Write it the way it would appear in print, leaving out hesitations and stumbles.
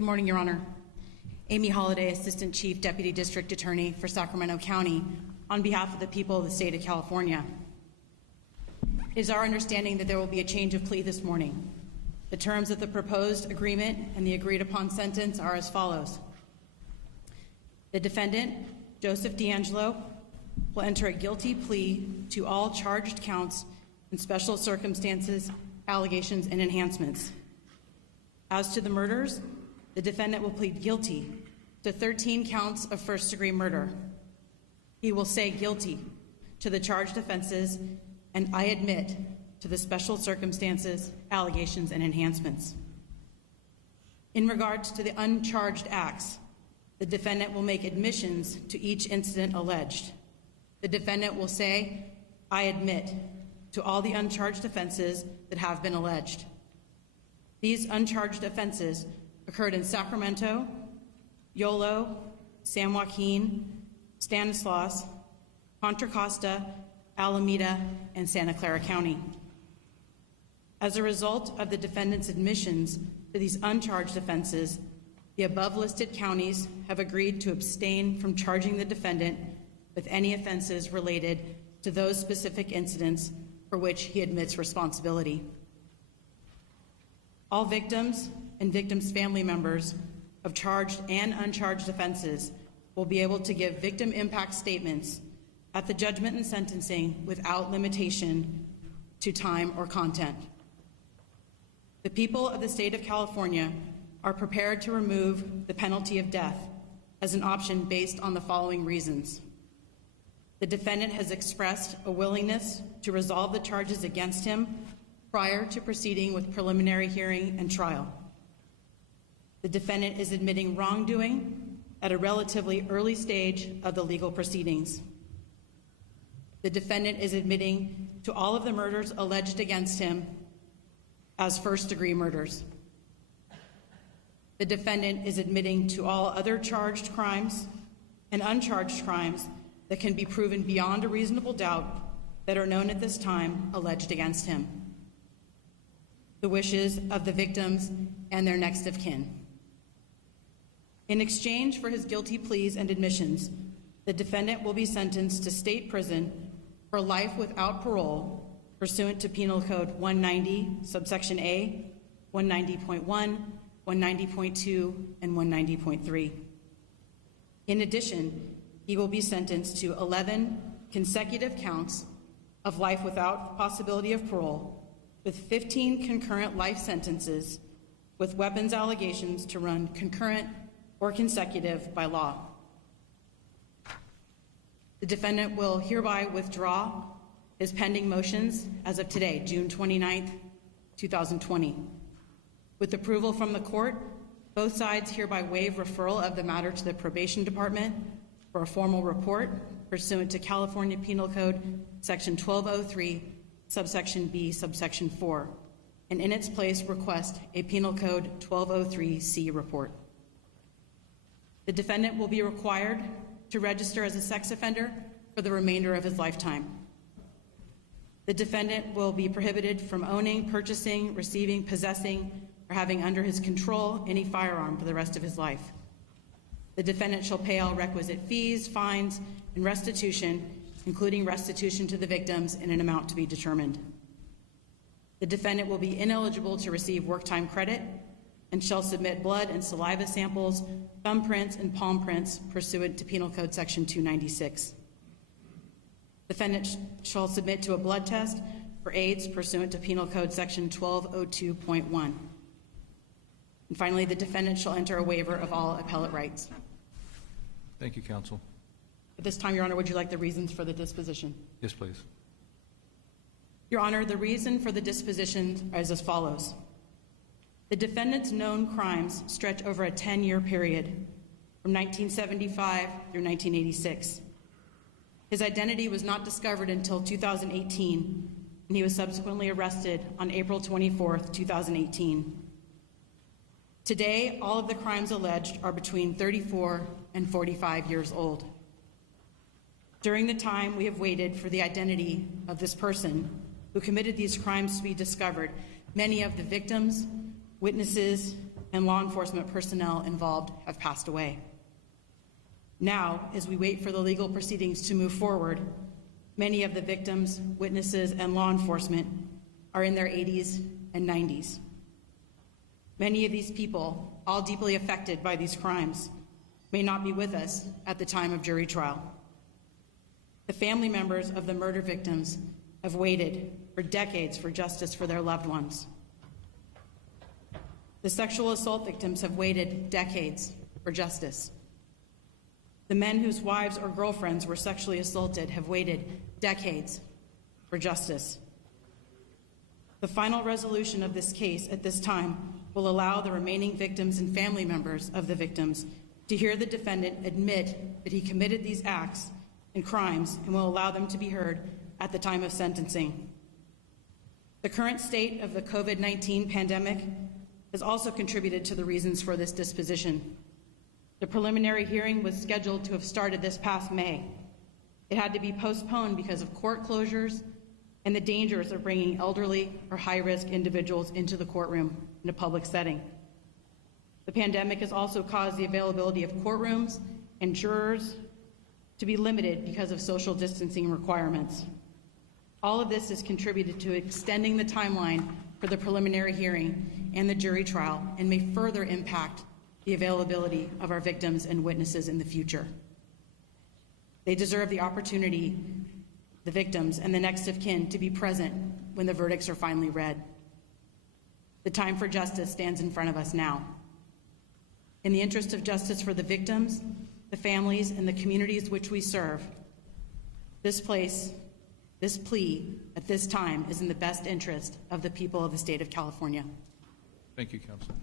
Good morning, Your Honor. Amy Holliday, Assistant Chief Deputy District Attorney for Sacramento County, on behalf of the people of the state of California. It is our understanding that there will be a change of plea this morning. The terms of the proposed agreement and the agreed upon sentence are as follows. The defendant, Joseph DeAngelo, will enter a guilty plea to all charged counts and special circumstances, allegations, and enhancements. As to the murders, the defendant will plead guilty to 13 counts of first-degree murder. He will say guilty to the charged offenses and I admit to the special circumstances, allegations, and enhancements. In regards to the uncharged acts, the defendant will make admissions to each incident alleged. The defendant will say, I admit to all the uncharged offenses that have been alleged. These uncharged offenses occurred in Sacramento, Yolo, San Joaquin, Stanislaus, Contra Costa, Alameda, and Santa Clara County. As a result of the defendant's admissions to these uncharged offenses, the above-listed counties have agreed to abstain from charging the defendant with any offenses related to those specific incidents for which he admits responsibility. All victims and victims' family members of charged and uncharged offenses will be able to give victim impact statements at the judgment and sentencing without limitation to time or content. The people of the state of California are prepared to remove the penalty of death as an option based on the following reasons. The defendant has expressed a willingness to resolve the charges against him prior to proceeding with preliminary hearing and trial. The defendant is admitting wrongdoing at a relatively early stage of the legal proceedings. The defendant is admitting to all of the murders alleged against him as first-degree murders. The defendant is admitting to all other charged crimes and uncharged crimes that can be proven beyond a reasonable doubt that are known at this time alleged against him. The wishes of the victims and their next of kin. In exchange for his guilty pleas and admissions, the defendant will be sentenced to state prison for life without parole pursuant to Penal Code 190, subsection A, 190.1, 190.2, and 190.3. In addition, he will be sentenced to 11 consecutive counts of life without possibility of parole, with 15 concurrent life sentences with weapons allegations to run concurrent or consecutive by law. The defendant will hereby withdraw his pending motions as of today, June 29th, 2020. With approval from the court, both sides hereby waive referral of the matter to the probation department for a formal report pursuant to California Penal Code Section 1203, subsection B, subsection 4, and in its place request a Penal Code 1203C report. The defendant will be required to register as a sex offender for the remainder of his lifetime. The defendant will be prohibited from owning, purchasing, receiving, possessing, or having under his control any firearm for the rest of his life. The defendant shall pay all requisite fees, fines, and restitution, including restitution to the victims in an amount to be determined. The defendant will be ineligible to receive work time credit and shall submit blood and saliva samples, thumbprints, and palm prints pursuant to Penal Code Section 296. The defendant shall submit to a blood test for AIDS pursuant to Penal Code Section 1202.1. And finally, the defendant shall enter a waiver of all appellate rights. Thank you, counsel. At this time, Your Honor, would you like the reasons for the disposition? Yes, please. Your Honor, the reason for the disposition is as follows. The defendant's known crimes stretch over a 10-year period from 1975 through 1986. His identity was not discovered until 2018, and he was subsequently arrested on April 24th, 2018. Today, all of the crimes alleged are between 34 and 45 years old. During the time we have waited for the identity of this person who committed these crimes to be discovered, many of the victims, witnesses, and law enforcement personnel involved have passed away. Now, as we wait for the legal proceedings to move forward, many of the victims, witnesses, and law enforcement are in their 80s and 90s. Many of these people, all deeply affected by these crimes, may not be with us at the time of jury trial. The family members of the murder victims have waited for decades for justice for their loved ones. The sexual assault victims have waited decades for justice. The men whose wives or girlfriends were sexually assaulted have waited decades for justice. The final resolution of this case at this time will allow the remaining victims and family members of the victims to hear the defendant admit that he committed these acts and crimes, and will allow them to be heard at the time of sentencing. The current state of the COVID-19 pandemic has also contributed to the reasons for this disposition. The preliminary hearing was scheduled to have started this past May. It had to be postponed because of court closures and the dangers of bringing elderly or high-risk individuals into the courtroom in a public setting. The pandemic has also caused the availability of courtrooms and jurors to be limited because of social distancing requirements. All of this has contributed to extending the timeline for the preliminary hearing and the jury trial, and may further impact the availability of our victims and witnesses in the future. They deserve the opportunity, the victims and the next of kin, to be present when the verdicts are finally read. The time for justice stands in front of us now. In the interest of justice for the victims, the families, and the communities which we serve, this plea at this time is in the best interest of the people of the state of California. Thank you, counsel.